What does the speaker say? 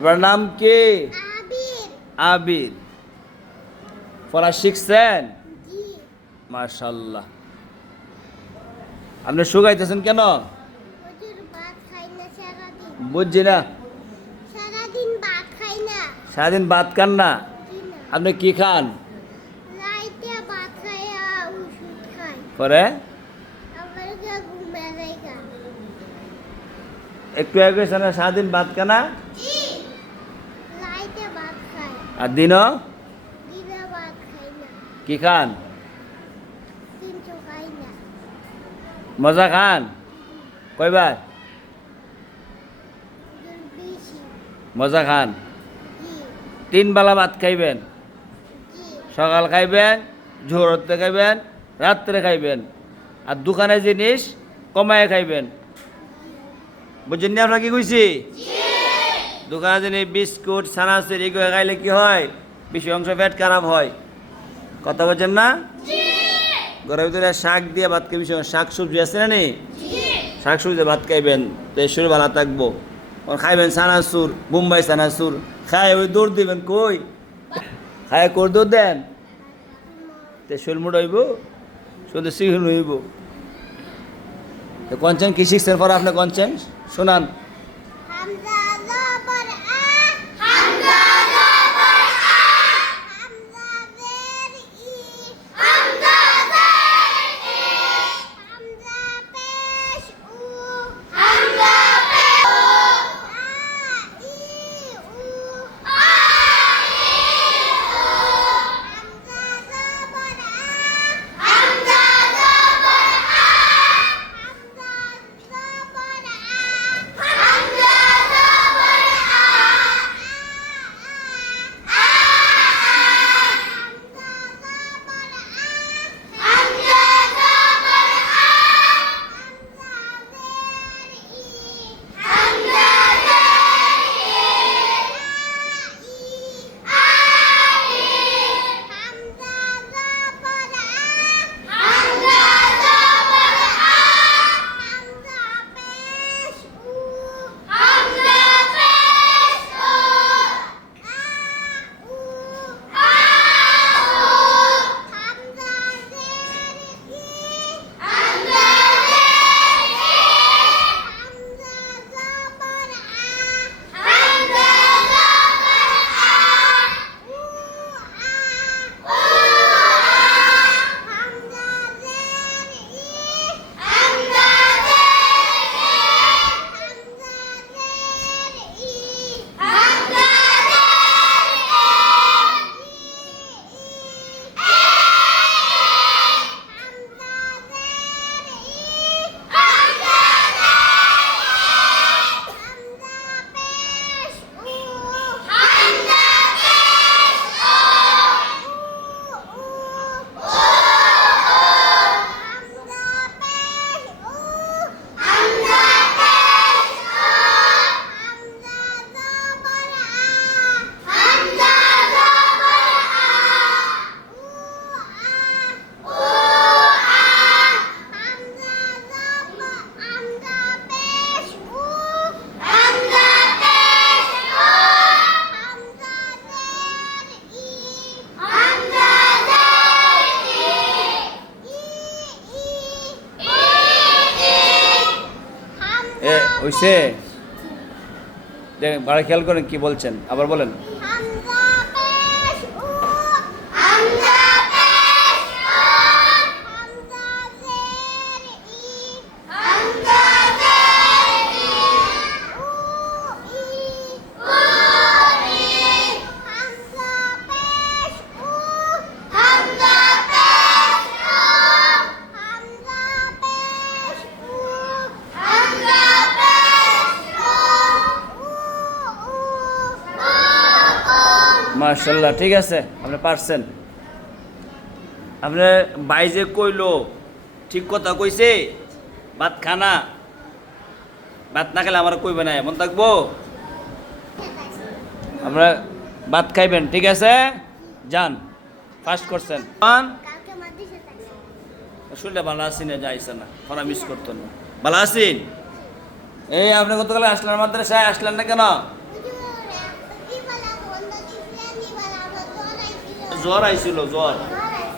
আপনার নাম কি? আবির। পড়া শিখছেন? মাশাআল্লাহ। আপনি শুকাইতেছেন কেন? বুঝছি না। সারাদিন ভাত খান না? আপনি কি খান? পরে একটু আগে সারাদিন ভাত খানা আর দিনও কি খান? মজা খান? কয়বার মজা খান? 3 বেলা ভাত খাইবেন, সকাল খাইবেন, জোহরতে খাইবেন, রাত্রে খাইবেন, আর দোকানের জিনিস কমায় খাইবেন। বুঝছেন না আপনার কি কইছি? দোকানের জিনিস বিস্কুট ছানাচুর এগুলো খাইলে কি হয়? বেশি অংশ পেট খারাপ হয়। কথা বলছেন না? ঘরের ভিতরে শাক দিয়ে ভাত খাইবি, শাক সবজি আছে না নি? শাক সবজি ভাত খাইবেন, তো শরীর ভালো থাকবো। খাইবেন ছানাচুর, বোম্বাই ছানাচুর, খায় ওই দৌড় দিবেন। কই খায় কর দৌড় দেন, তো শরীর মোট হইব, শুধু শিখুন হইব। তো কনছেন কি শিখছেন পরে আপনি কনছেন শোনান। হইছে? ভালো খেয়াল করেন কি বলছেন, আবার বলেন। মাশাআল্লাহ, ঠিক আছে, আপনি পারছেন। আপনার ভাই যে কইলো ঠিক কথা কইছে, ভাত খানা, ভাত না খেলে আমার কইবে না, এমন থাকবো। আপনারা ভাত খাইবেন, ঠিক আছে? যান, ফাস্ট করছেন। শুনলে ভালো আছি না, যাইছে না, পড়া মিস করতো না। ভালো আছেন? এই আপনি গতকালে আসলেন মাদ্রাসায়, আসলেন না কেন? জ্বর আইছিল জ্বর